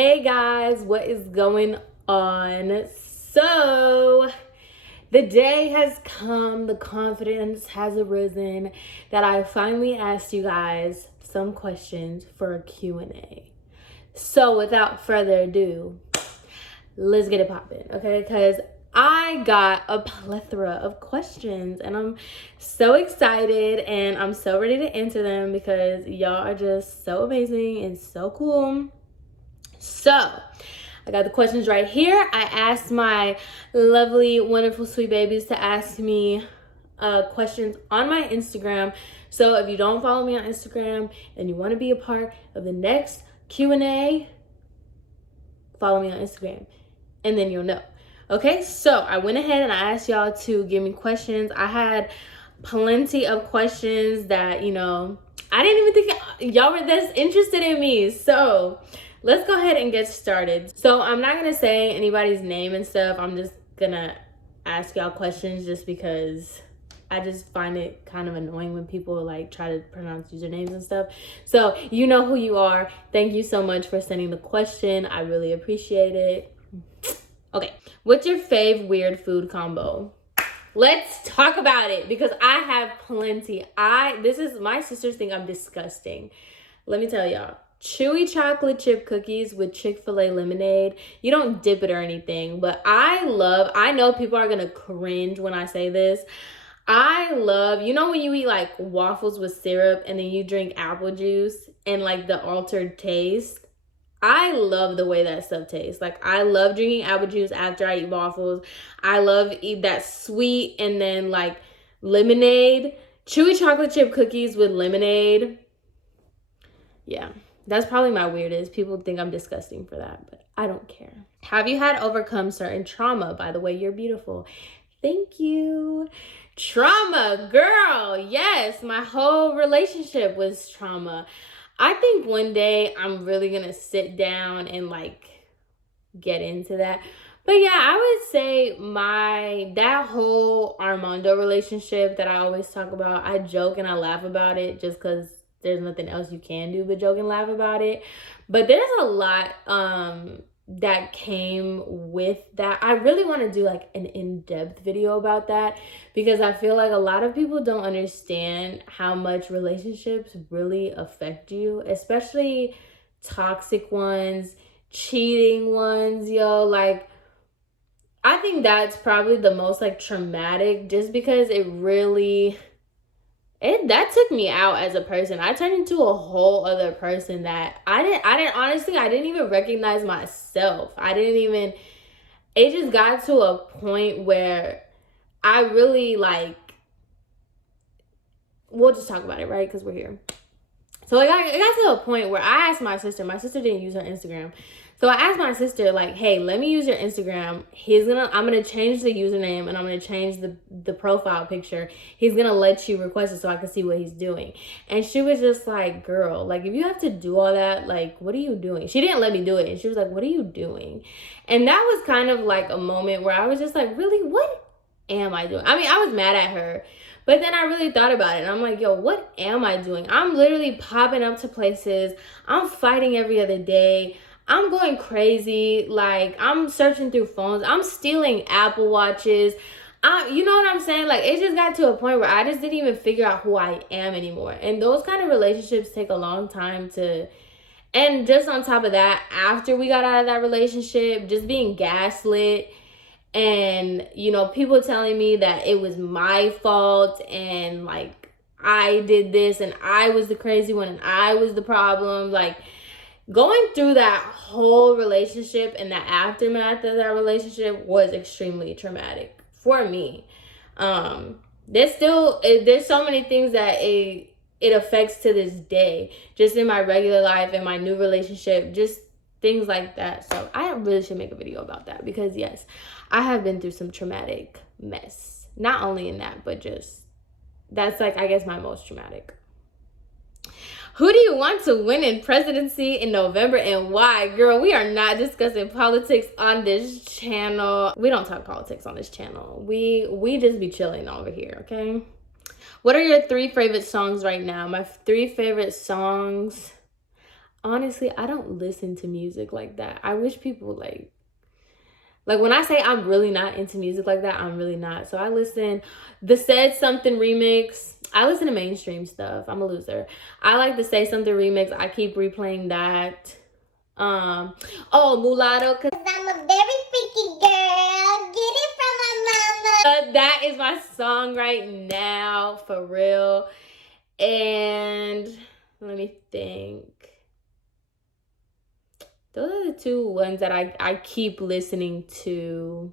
Hey guys, what is going on? So, the day has come, the confidence has arisen that I finally asked you guys some questions for a Q&A. So, without further ado, let's get it popping, okay? Because I got a plethora of questions and I'm so excited and I'm so ready to answer them because y'all are just so amazing and so cool. So, I got the questions right here. I asked my lovely, wonderful, sweet babies to ask me questions on my Instagram. So, if you don't follow me on Instagram and you want to be a part of the next Q&A, follow me on Instagram and then you'll know. Okay, so I went ahead and I asked y'all to give me questions. I had plenty of questions that, I didn't even think y'all were this interested in me. So let's go ahead and get started. So I'm not gonna say anybody's name and stuff. I'm just gonna ask y'all questions just because I just find it kind of annoying when people like try to pronounce usernames and stuff. So you know who you are. Thank you so much for sending the question. I really appreciate it. Okay, what's your fave weird food combo? Let's talk about it because I have plenty. My sisters think I'm disgusting. Let me tell y'all. Chewy chocolate chip cookies with Chick-fil-A lemonade. You don't dip it or anything, but I know people are gonna cringe when I say this. I love, when you eat like waffles with syrup and then you drink apple juice and like the altered taste. I love the way that stuff tastes. Like, I love drinking apple juice after I eat waffles. I love eat that sweet and then like lemonade. Chewy chocolate chip cookies with lemonade. Yeah, that's probably my weirdest. People think I'm disgusting for that, but I don't care. Have you had overcome certain trauma? By the way, you're beautiful. Thank you. Trauma, girl. Yes, my whole relationship was trauma. I think one day I'm really gonna sit down and like get into that. But yeah, I would say that whole Armando relationship that I always talk about, I joke and I laugh about it just because there's nothing else you can do but joke and laugh about it. But there's a lot that came with that. I really want to do like an in-depth video about that because I feel like a lot of people don't understand how much relationships really affect you, especially toxic ones, cheating ones, like I think that's probably the most like traumatic just because that took me out as a person. I turned into a whole other person that I didn't even recognize myself. It just got to a point where I really we'll just talk about it, right? Because we're here. So it got to a point where I asked my sister didn't use her Instagram. So I asked my sister, like, hey, let me use your Instagram. I'm going to change the username and I'm going to change the profile picture. He's going to let you request it so I can see what he's doing. And she was just like, girl, like, if you have to do all that, like, what are you doing? She didn't let me do it. And she was like, what are you doing? And that was kind of like a moment where I was just like, really, what am I doing? I mean, I was mad at her. But then I really thought about it and I'm like, yo, what am I doing? I'm literally popping up to places. I'm fighting every other day. I'm going crazy. Like, I'm searching through phones. I'm stealing Apple Watches. You know what I'm saying? Like, it just got to a point where I just didn't even figure out who I am anymore. And those kind of relationships take a long time to... And just on top of that, after we got out of that relationship, just being gaslit and, people telling me that it was my fault and, like, I did this and I was the crazy one and I was the problem. Like, going through that whole relationship and the aftermath of that relationship was extremely traumatic for me. There's so many things that it affects to this day, just in my regular life and my new relationship, just things like that. So I really should make a video about that because yes, I have been through some traumatic mess. Not only in that, but just that's like, I guess, my most traumatic. Who do you want to win in presidency in November and why? Girl, we are not discussing politics on this channel. We don't talk politics on this channel. We just be chilling over here, okay? What are your 3 favorite songs right now? My 3 favorite songs. honestly, I don't listen to music like that. I wish people like when I say I'm really not into music like that, I'm really not. So I listen, the Said Something remix. I listen to mainstream stuff. I'm a loser. I like the Say Something remix. I keep replaying that. Oh, Mulatto, cause I'm a very freaky girl. Get it from my mama. That is my song right now, for real. And let me think. Those are the two ones that I keep listening to.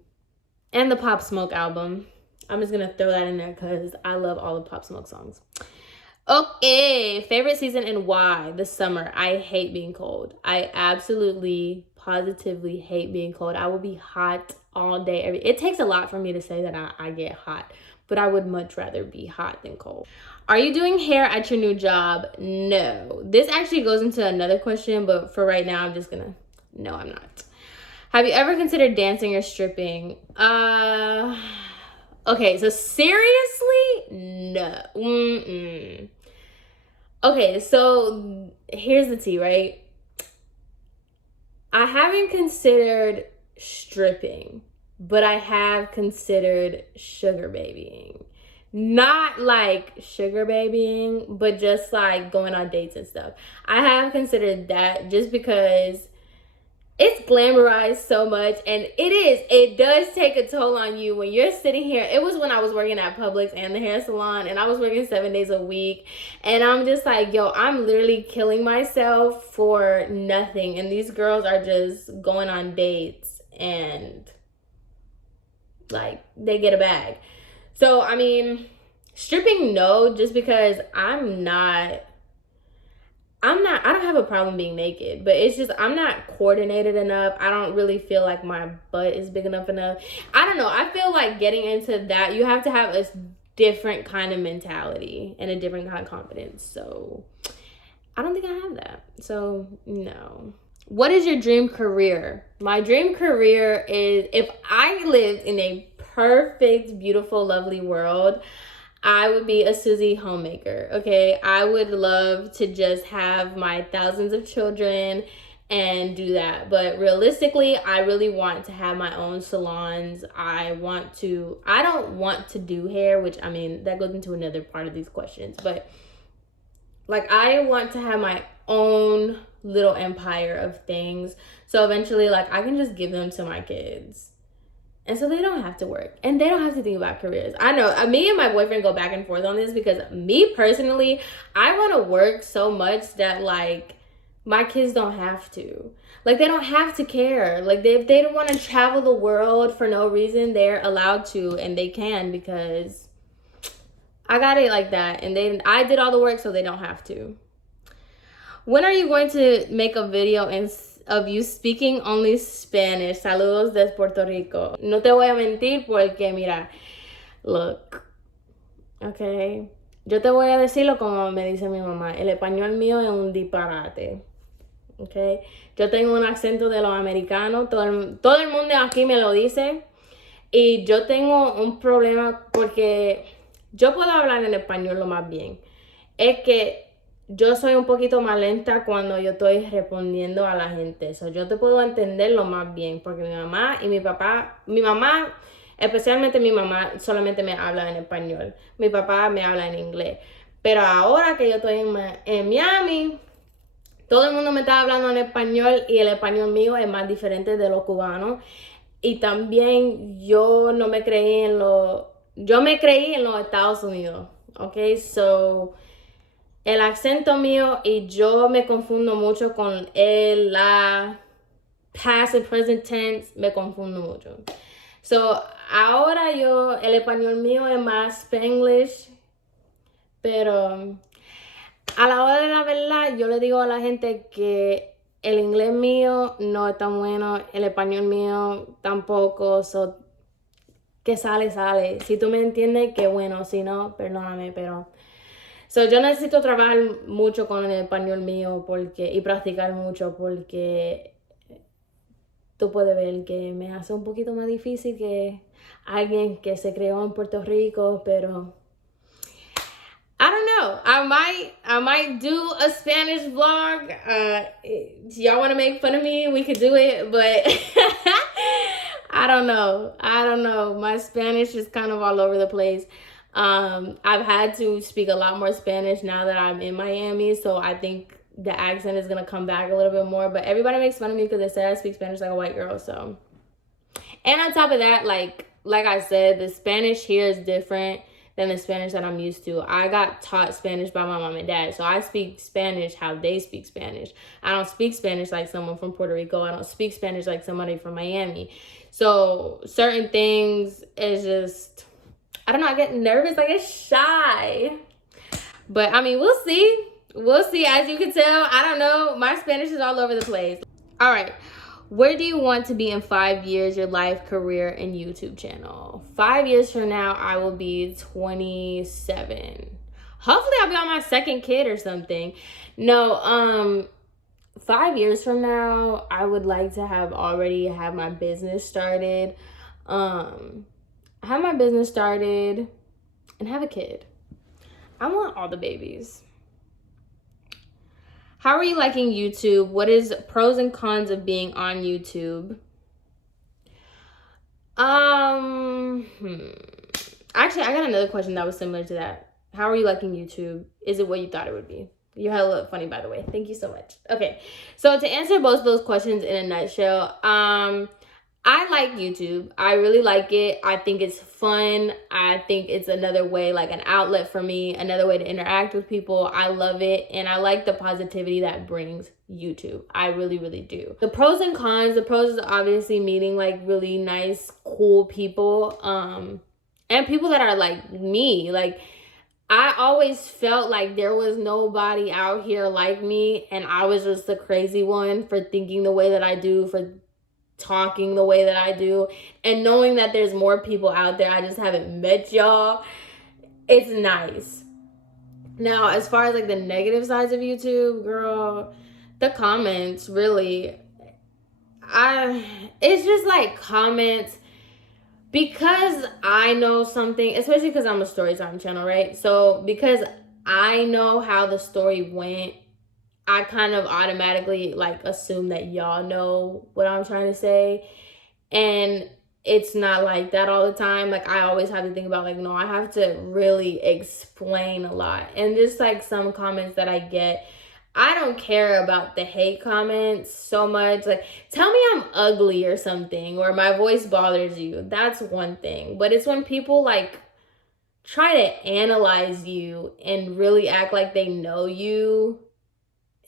And the Pop Smoke album. I'm just gonna throw that in there because I love all the Pop Smoke songs. Okay, favorite season and why? The summer. I hate being cold. I absolutely, positively hate being cold. I will be hot all day. It takes a lot for me to say that I get hot, but I would much rather be hot than cold. Are you doing hair at your new job? No. This actually goes into another question, but for right now, I'm just gonna, no, I'm not. Have you ever considered dancing or stripping? Okay, so seriously, no. Okay, so here's the tea, right? I haven't considered stripping, but I have considered sugar babying. Not like sugar babying, but just like going on dates and stuff. I have considered that just because it's glamorized so much, and it does take a toll on you when you're sitting here. It was when I was working at Publix and the hair salon, and I was working 7 days a week, and I'm just like, yo, I'm literally killing myself for nothing, and these girls are just going on dates and like they get a bag. So I mean, stripping, no, just because I don't have a problem being naked, but it's just I'm not coordinated enough. I don't really feel like my butt is big enough. I don't know. I feel like getting into that, you have to have a different kind of mentality and a different kind of confidence. So I don't think I have that. So no. What is your dream career? My dream career is, if I lived in a perfect, beautiful, lovely world, I would be a Susie homemaker, okay? I would love to just have my thousands of children and do that. But realistically, I really want to have my own salons. I don't want to do hair, which, I mean, that goes into another part of these questions. But, like, I want to have my own little empire of things. So eventually, like, I can just give them to my kids. And so they don't have to work and they don't have to think about careers. I know me and my boyfriend go back and forth on this because me personally, I want to work so much that like my kids don't have to. Like they don't have to care. Like if they don't want to travel the world for no reason, they're allowed to, and they can, because I got it like that. And I did all the work, so they don't have to. When are you going to make a video of you speaking only Spanish? Saludos desde Puerto Rico. No te voy a mentir porque, mira, look, okay, yo te voy a decirlo como me dice mi mamá. El español mío es un disparate, okay. Yo tengo un acento de los americanos. Todo el mundo aquí me lo dice. Y yo tengo un problema porque yo puedo hablar en español lo más bien. Es que yo soy un poquito más lenta cuando yo estoy respondiendo a la gente. So, yo te puedo entender lo más bien, porque mi mamá y mi papá, especialmente mi mamá, solamente me habla en español. Mi papá me habla en inglés. Pero ahora que yo estoy en Miami, todo el mundo me está hablando en español y el español mío es más diferente de los cubanos. Y también yo me creí en los Estados Unidos, ¿ok? So, el acento mío, y yo me confundo mucho con la past and present tense, me confundo mucho. So, ahora el español mío es más Spanglish, pero a la hora de la verdad, yo le digo a la gente que el inglés mío no es tan bueno, el español mío tampoco, so, que sale. Si tú me entiendes, qué bueno, si no, perdóname, pero... So, yo necesito trabajar mucho con el español mío y practicar mucho, porque tú puedes ver que me hace un poquito más difícil que alguien que se creó en Puerto Rico, pero I don't know. know. I might do a Spanish vlog. Y'all want to make fun of me? We could do it, but I don't know. My Spanish is kind of all over the place. I've had to speak a lot more Spanish now that I'm in Miami, so I think the accent is gonna come back a little bit more. But everybody makes fun of me because they say I speak Spanish like a white girl. So, and on top of that, like I said, the Spanish here is different than the Spanish that I'm used to. I got taught Spanish by my mom and dad, so I speak Spanish how they speak Spanish. I don't speak Spanish like someone from Puerto Rico. I don't speak Spanish like somebody from Miami. So certain things is just, I don't know, I get nervous, I get shy. But I mean, we'll see. We'll see. As you can tell, I don't know. My Spanish is all over the place. All right. Where do you want to be in 5 years, your life, career, and YouTube channel? 5 years from now, I will be 27. Hopefully, I'll be on my second kid or something. No, 5 years from now, I would like to already have my business started. Have my business started and have a kid. I want all the babies. How are you liking YouTube? What is pros and cons of being on YouTube? Actually, I got another question that was similar to that. How are you liking YouTube? Is it what you thought it would be? You had a look funny, by the way. Thank you so much. Okay, so to answer both of those questions in a nutshell, I like YouTube. I really like it. I think it's fun. I think it's another way, like an outlet for me, another way to interact with people. I love it. And I like the positivity that brings YouTube. I really, really do. The pros and cons, the pros is obviously meeting like really nice, cool people. And people that are like me. Like, I always felt like there was nobody out here like me. And I was just the crazy one for thinking the way that I do, for talking the way that I do, and knowing that there's more people out there, I just haven't met y'all. It's nice. Now, as far as like the negative sides of YouTube, girl, the comments really, it's just like comments, because I know something, especially because I'm a story time channel, right? So because I know how the story went, I kind of automatically like assume that y'all know what I'm trying to say. And it's not like that all the time. Like, I always have to think about like, no, I have to really explain a lot. And just like some comments that I get, I don't care about the hate comments so much. Like, tell me I'm ugly or something, or my voice bothers you. That's one thing. But it's when people like try to analyze you and really act like they know you.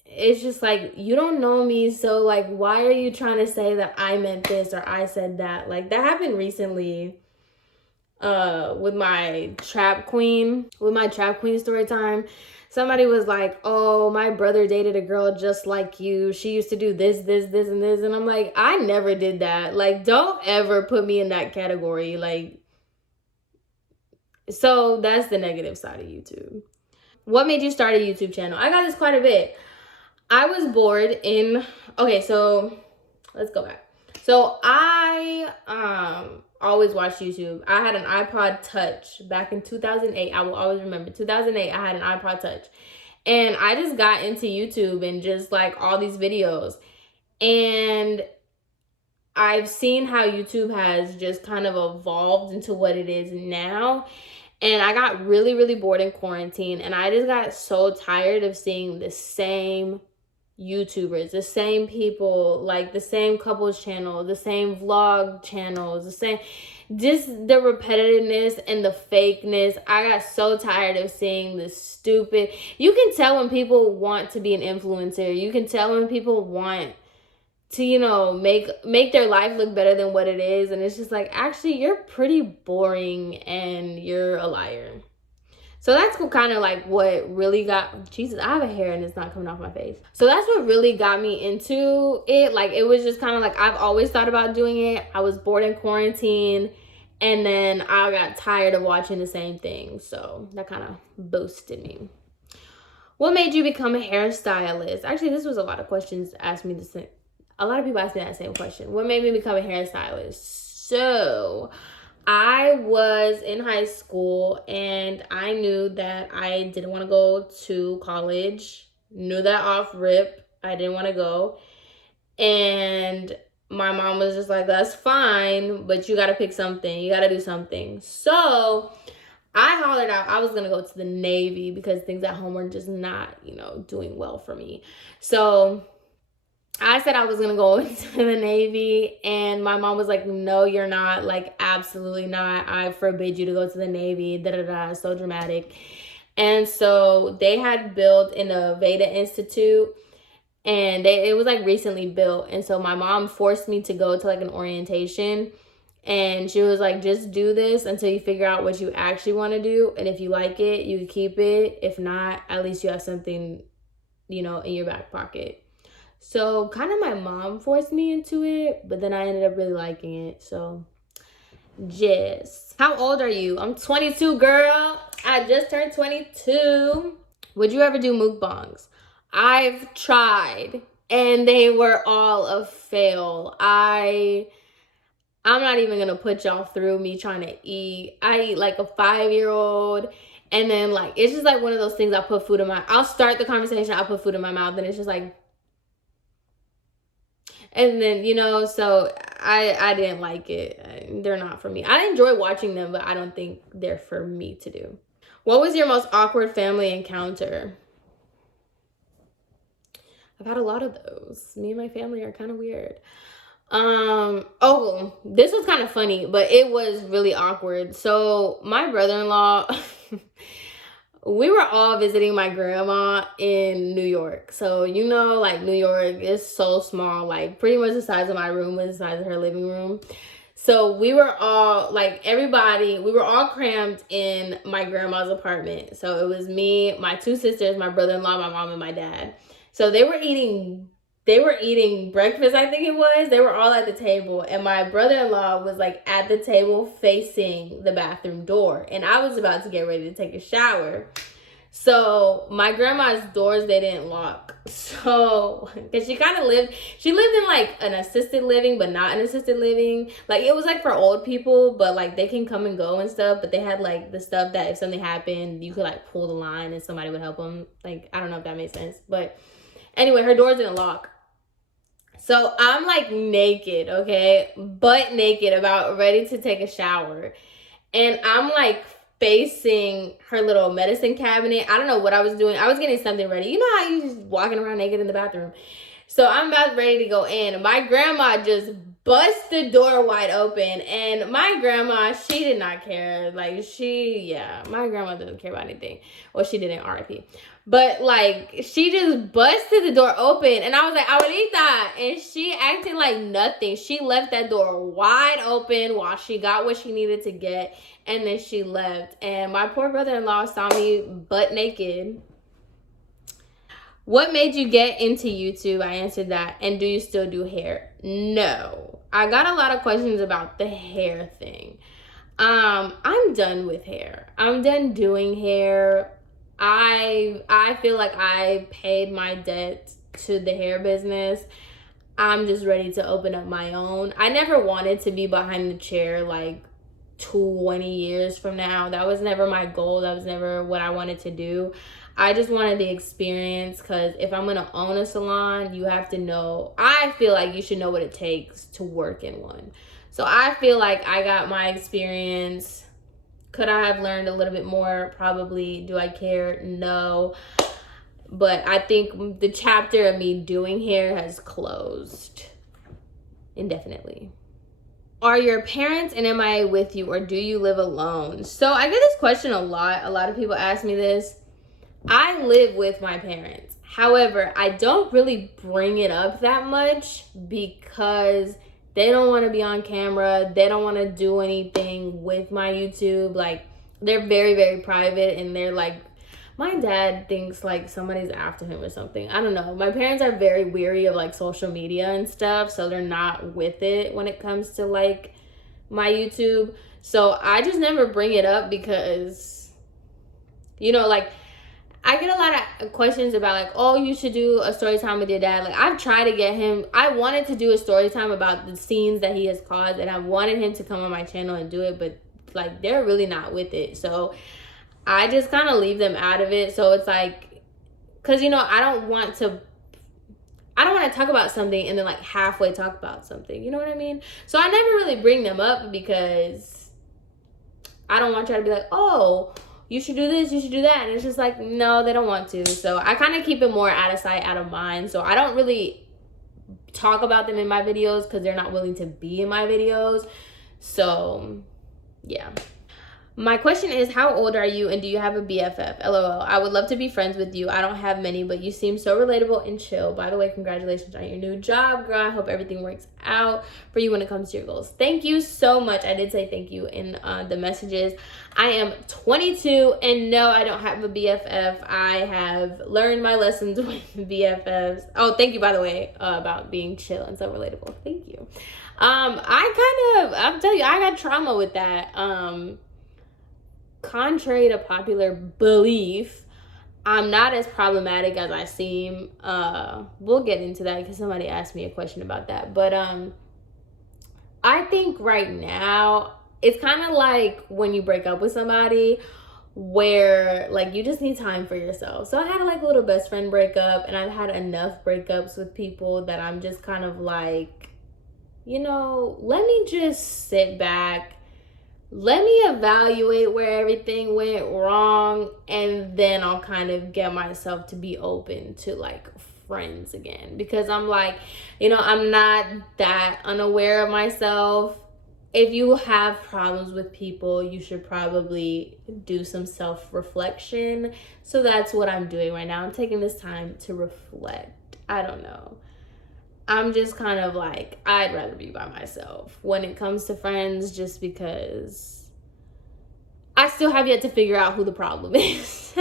It's just like, you don't know me, so like, why are you trying to say that I meant this or I said that? Like, that happened recently with my trap queen story time. Somebody was like, oh, my brother dated a girl just like you. She used to do this, and this. And I'm like, I never did that. Like, don't ever put me in that category. Like, so that's the negative side of YouTube. What made you start a YouTube channel? I got this quite a bit. I was bored okay, so let's go back. So I always watched YouTube. I had an iPod Touch back in 2008. I will always remember 2008. I had an iPod Touch, and I just got into YouTube and just like all these videos. And I've seen how YouTube has just kind of evolved into what it is now. And I got really, really bored in quarantine, and I just got so tired of seeing the same YouTubers, the same people, like the same couples channel, the same vlog channels, the same, just the repetitiveness and the fakeness. I got so tired of seeing this stupid, you can tell when people want to be an influencer. You can tell when people want to, you know, make their life look better than what it is. And it's just like, actually, you're pretty boring and you're a liar. So that's kind of like what really got, Jesus, I have a hair and it's not coming off my face. So that's what really got me into it. Like, it was just kind of like, I've always thought about doing it. I was bored in quarantine, and then I got tired of watching the same thing. So that kind of boosted me. What made you become a hairstylist? Actually, this was a lot of questions asked me the same. A lot of people asked me that same question. What made me become a hairstylist? So I was in high school and I knew that I didn't want to go to college. Knew that off rip. I didn't want to go. And my mom was just like, that's fine, but you got to pick something. You got to do something. So I hollered out I was going to go to the Navy because things at home were just not, doing well for me. So I said I was going to go into the Navy, and my mom was like, no, you're not. Like, absolutely not. I forbid you to go to the Navy. Da da da. So dramatic. And so they had built in a Veda Institute, and it was like recently built. And so my mom forced me to go to like an orientation, and she was like, just do this until you figure out what you actually want to do. And if you like it, you can keep it. If not, at least you have something, in your back pocket. So kind of my mom forced me into it, but then I ended up really liking it. So Jess, how old are you? I'm 22, girl. I just turned 22. Would you ever do Mook Bongs? I've tried and they were all a fail. I'm not even gonna put y'all through me trying to eat. I eat like a 5-year-old, and then like it's just like one of those things. I'll start the conversation, I'll put food in my mouth, and it's just like, and then so I didn't like it. They're not for me. I enjoy watching them, but I don't think they're for me to do. What was your most awkward family encounter? I've had a lot of those. Me and my family are kind of weird. Oh, this was kind of funny, but it was really awkward. So my brother-in-law, we were all visiting my grandma in New York. So like New York is so small, like pretty much the size of my room was the size of her living room. So we were all we were all crammed in my grandma's apartment. So it was me, my 2 sisters, my brother-in-law, my mom, and my dad. So they were eating breakfast, I think it was. They were all at the table, and my brother-in-law was like at the table facing the bathroom door, and I was about to get ready to take a shower. So my grandma's doors, they didn't lock. So, because she lived in like an assisted living, but not an assisted living. Like it was like for old people, but like they can come and go and stuff. But they had like the stuff that if something happened, you could like pull the line and somebody would help them. Like, I don't know if that makes sense. But anyway, her doors didn't lock. So I'm like naked, okay? Butt naked, about ready to take a shower. And I'm like facing her little medicine cabinet. I don't know what I was doing. I was getting something ready. You know how you just walking around naked in the bathroom. So I'm about ready to go in. My grandma just bust the door wide open. And my grandma, she did not care. Like my grandma doesn't care about anything. Well, she didn't, RIP. But like she just busted the door open, and I was like, Abuelita, and she acted like nothing. She left that door wide open while she got what she needed to get, and then she left. And my poor brother-in-law saw me butt naked. What made you get into YouTube? I answered that. And do you still do hair? No. I got a lot of questions about the hair thing. I'm done with hair. I'm done doing hair. I feel like I paid my debt to the hair business. I'm just ready to open up my own. I never wanted to be behind the chair like 20 years from now. That was never my goal. That was never what I wanted to do. I just wanted the experience, because if I'm going to own a salon, you have to know, I feel like you should know what it takes to work in one. So I feel like I got my experience. Could I have learned a little bit more? Probably. Do I care? No. But I think the chapter of me doing hair has closed indefinitely. Are your parents in MIA with you, or do you live alone? So I get this question a lot. A lot of people ask me this. I live with my parents. However, I don't really bring it up that much because they don't want to be on camera. They don't want to do anything with my YouTube. Like, they're very, very private, and they're like, my dad thinks like somebody's after him or something. I don't know. My parents are very weary of like social media and stuff, so they're not with it when it comes to like my YouTube. So I just never bring it up because, like, I get a lot of questions about like, oh, you should do a story time with your dad. Like, I've tried to get him. I wanted to do a story time about the scenes that he has caused, and I wanted him to come on my channel and do it, but like they're really not with it. So I just kind of leave them out of it. So it's like, because you know, I don't want to talk about something and then like halfway talk about something. You know what I mean? So I never really bring them up because I don't want y'all to be like, oh, you should do this, you should do that. And it's just like, no, they don't want to. So I kind of keep it more out of sight, out of mind. So I don't really talk about them in my videos because they're not willing to be in my videos. So yeah. My question is, how old are you and do you have a BFF? LOL. I would love to be friends with you. I don't have many, but you seem so relatable and chill. By the way, congratulations on your new job, girl. I hope everything works out for you when it comes to your goals. Thank you so much. I did say thank you in the messages. I am 22 and no, I don't have a BFF. I have learned my lessons with BFFs. Oh, thank you, by the way, about being chill and so relatable. Thank you. I'll tell you, I got trauma with that. Contrary to popular belief, I'm not as problematic as I seem. We'll get into that because somebody asked me a question about that. But I think right now it's kind of like when you break up with somebody where like you just need time for yourself. So I had like a little best friend breakup, and I've had enough breakups with people that I'm just kind of like, you know, let me just sit back. Let me evaluate where everything went wrong, and then I'll kind of get myself to be open to like friends again, because I'm like, you know, I'm not that unaware of myself. If you have problems with people, you should probably do some self-reflection. So that's what I'm doing right now. I'm taking this time to reflect. I don't know. I'm just kind of like, I'd rather be by myself when it comes to friends, just because I still have yet to figure out who the problem is.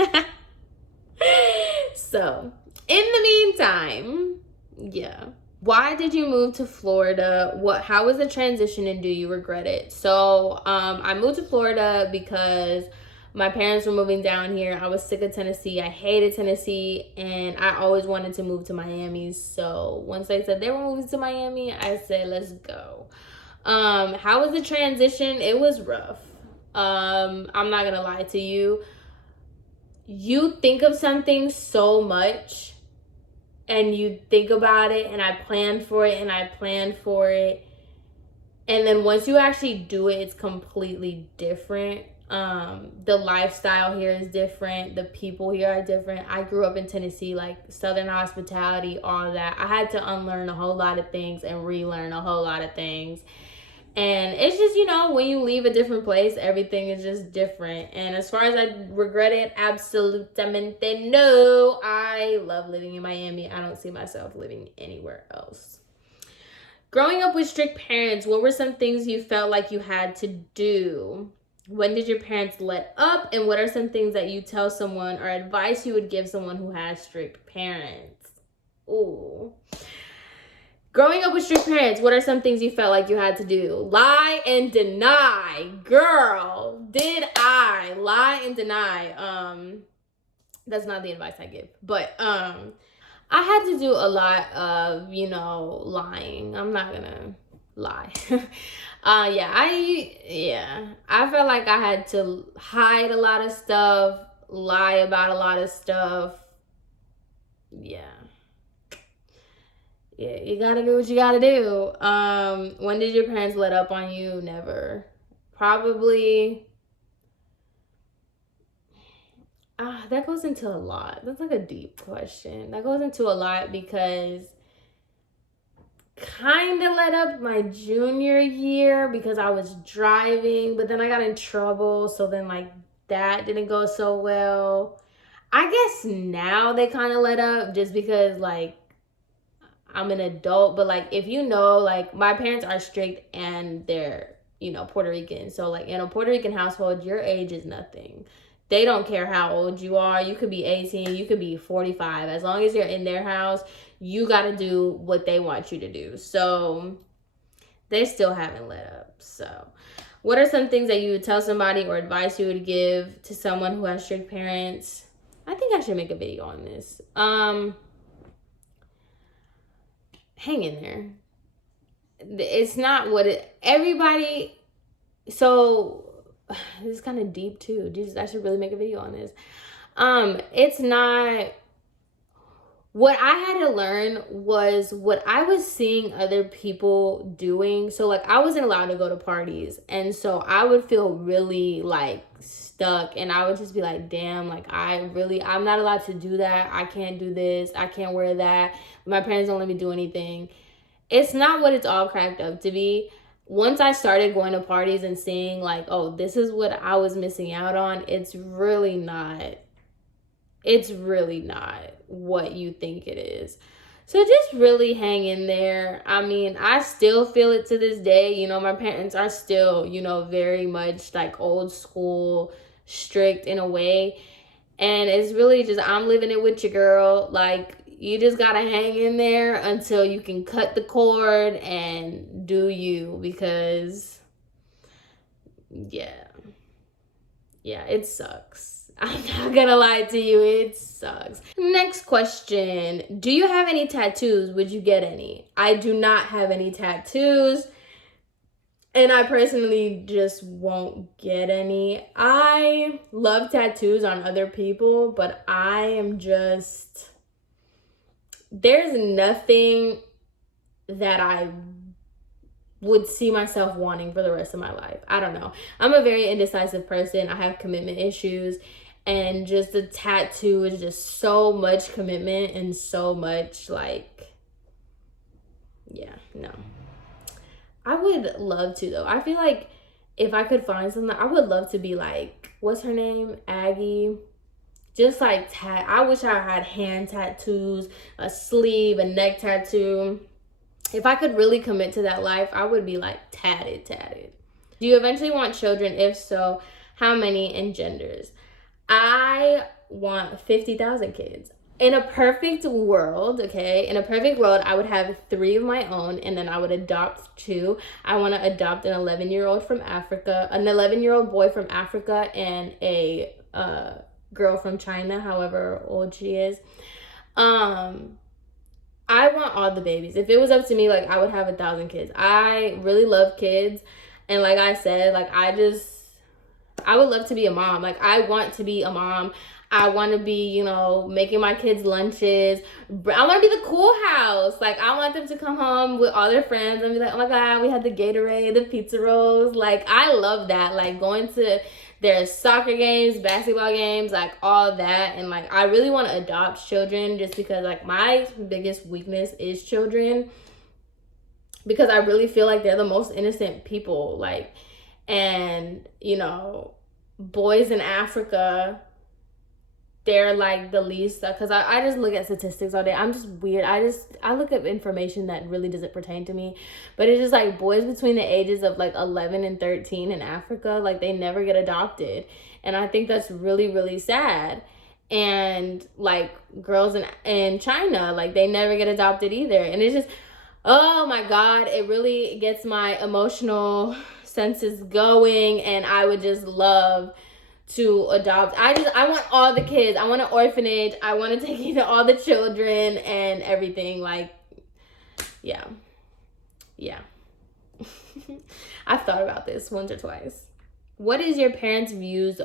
So, in the meantime, yeah. Why did you move to Florida? How was the transition and do you regret it? So, I moved to Florida because my parents were moving down here. I was sick of Tennessee. I hated Tennessee, and I always wanted to move to Miami. So once they said they were moving to Miami, I said, let's go. How was the transition? It was rough. I'm not gonna lie to you. You think of something so much, and you think about it, and I planned for it, and I planned for it. And then once you actually do it, it's completely different. The lifestyle here is different. The people here are different. I grew up in Tennessee, like Southern hospitality, all that. I had to unlearn a whole lot of things and relearn a whole lot of things. And it's just, you know, when you leave a different place, everything is just different. And as far as I regret it, absolutamente no. I love living in Miami. I don't see myself living anywhere else. Growing up with strict parents, what were some things you felt like you had to do? When did your parents let up? And what are some things that you tell someone or advice you would give someone who has strict parents? Ooh. Growing up with strict parents, what are some things you felt like you had to do? Lie and deny. Girl, did I lie and deny? That's not the advice I give. But I had to do a lot of, you know, lying. I'm not gonna lie. I felt like I had to hide a lot of stuff, lie about a lot of stuff. Yeah, you gotta do what you gotta do. When did your parents let up on you? Never. Probably that goes into a lot. That's like a deep question. That goes into a lot because kind of let up my junior year because I was driving, but then I got in trouble, so then like that didn't go so well. I guess now they kind of let up just because like I'm an adult, but like if you know, like my parents are strict and they're, you know, Puerto Rican. So like in a Puerto Rican household, your age is nothing. They don't care how old you are. You could be 18, you could be 45. As long as you're in their house, you got to do what they want you to do. So they still haven't let up. So what are some things that you would tell somebody or advice you would give to someone who has strict parents? I think I should make a video on this. Hang in there. It's not what everybody. So this is kind of deep too. Jesus, I should really make a video on this. It's not. What I had to learn was what I was seeing other people doing. So like I wasn't allowed to go to parties, and so I would feel really like stuck, and I would just be like, damn, like I'm not allowed to do that. I can't do this. I can't wear that. My parents don't let me do anything. It's not what it's all cracked up to be. Once I started going to parties and seeing like, oh, this is what I was missing out on, it's really not what you think it is. So just really hang in there. I mean, I still feel it to this day. You know, my parents are still, you know, very much like old school, strict in a way. And it's really just, I'm living it with your girl. Like, you just gotta hang in there until you can cut the cord and do you, because yeah, it sucks. I'm not gonna lie to you, it sucks. Next question. Do you have any tattoos? Would you get any? I do not have any tattoos, and I personally just won't get any. I love tattoos on other people, but I am just, there's nothing that I would see myself wanting for the rest of my life. I don't know. I'm a very indecisive person. I have commitment issues, and just a tattoo is just so much commitment and so much like, yeah, no. I would love to though. I feel like if I could find something, I would love to be like, what's her name? Aggie. Just like I wish I had hand tattoos, a sleeve, a neck tattoo. If I could really commit to that life, I would be like tatted. Do you eventually want children? If so, how many and genders? I want 50,000 kids. In a perfect world, okay, I would have 3 of my own, and then I would adopt 2. I want to adopt an 11-year-old from Africa, an 11-year-old boy from Africa, and a girl from China, however old she is. I want all the babies. If it was up to me, like, I would have 1,000 kids. I really love kids, and like I said, like, I would love to be a mom. Like, I want to be a mom. I want to be, you know, making my kids lunches. I want to be the cool house. Like, I want them to come home with all their friends and be like, oh my God, we had the Gatorade, the pizza rolls. Like, I love that. Like, going to their soccer games, basketball games, like all that. And like, I really want to adopt children just because like my biggest weakness is children. Because I really feel like they're the most innocent people. Like, and, you know, boys in Africa, they're like the least, because I just look at statistics all day. I'm just weird. I look at information that really doesn't pertain to me. But it's just like boys between the ages of like 11 and 13 in Africa, like they never get adopted. And I think that's really, really sad. And like girls in China, like they never get adopted either. And it's just, oh my God, it really gets my emotional senses going. And I would just love to adopt. I want all the kids. I want an orphanage. I want to take in all the children and everything. Like, yeah. I've thought about this once or twice. What is your parents' views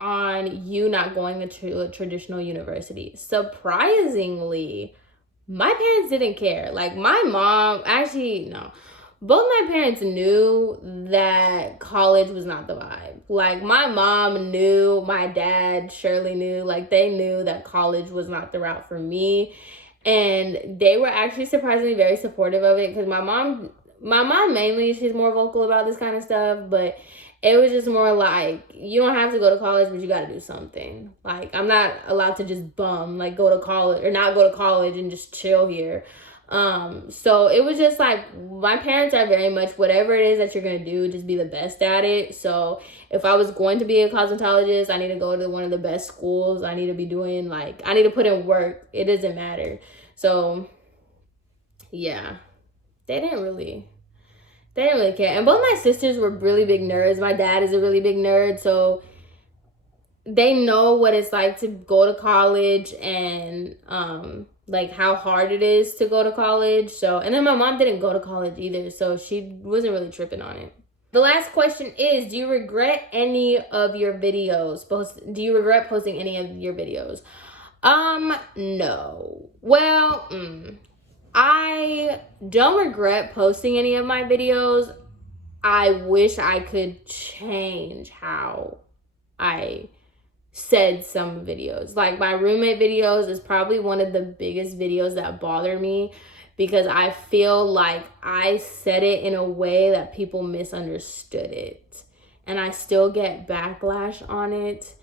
on you not going to a traditional university? Surprisingly, my parents didn't care. Like, my mom, actually, no. Both my parents knew that college was not the vibe. Like, my mom knew, my dad surely knew, like, they knew that college was not the route for me. And they were actually surprisingly very supportive of it, because my mom mainly, she's more vocal about this kind of stuff, but it was just more like, you don't have to go to college, but you got to do something. Like, I'm not allowed to just like, go to college, or not go to college and just chill here. So it was just like, my parents are very much, whatever it is that you're going to do, just be the best at it. So if I was going to be a cosmetologist, I need to go to one of the best schools. I need to be doing like, I need to put in work. It doesn't matter. So yeah, they didn't really care. And both my sisters were really big nerds. My dad is a really big nerd. So they know what it's like to go to college and like how hard it is to go to college. So, and then my mom didn't go to college either, so she wasn't really tripping on it. The last question is, do you regret any of your videos? Do you regret posting any of your videos? No. Well, I don't regret posting any of my videos. I wish I could change how I said some videos. Like my roommate videos is probably one of the biggest videos that bother me, because I feel like I said it in a way that people misunderstood it. And I still get backlash on it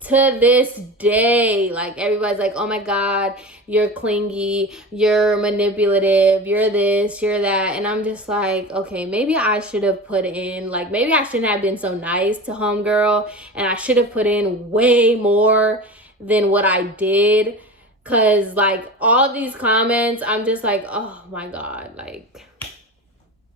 to this day. Like everybody's like, oh my God, you're clingy, you're manipulative, you're this, you're that. And I'm just like, okay, maybe I should have put in, like, maybe I shouldn't have been so nice to homegirl, and I should have put in way more than what I did. Cause like all these comments, I'm just like, oh my God, like,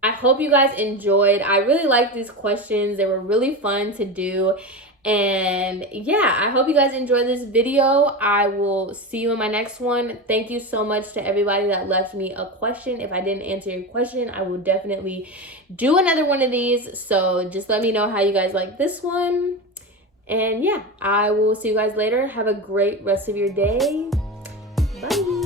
I hope you guys enjoyed. I really liked these questions. They were really fun to do. And yeah, I hope you guys enjoyed this video. I will see you in my next one. Thank you so much to everybody that left me a question. If I didn't answer your question, I will definitely do another one of these. So just let me know how you guys like this one. And yeah, I will see you guys later. Have a great rest of your day. Bye.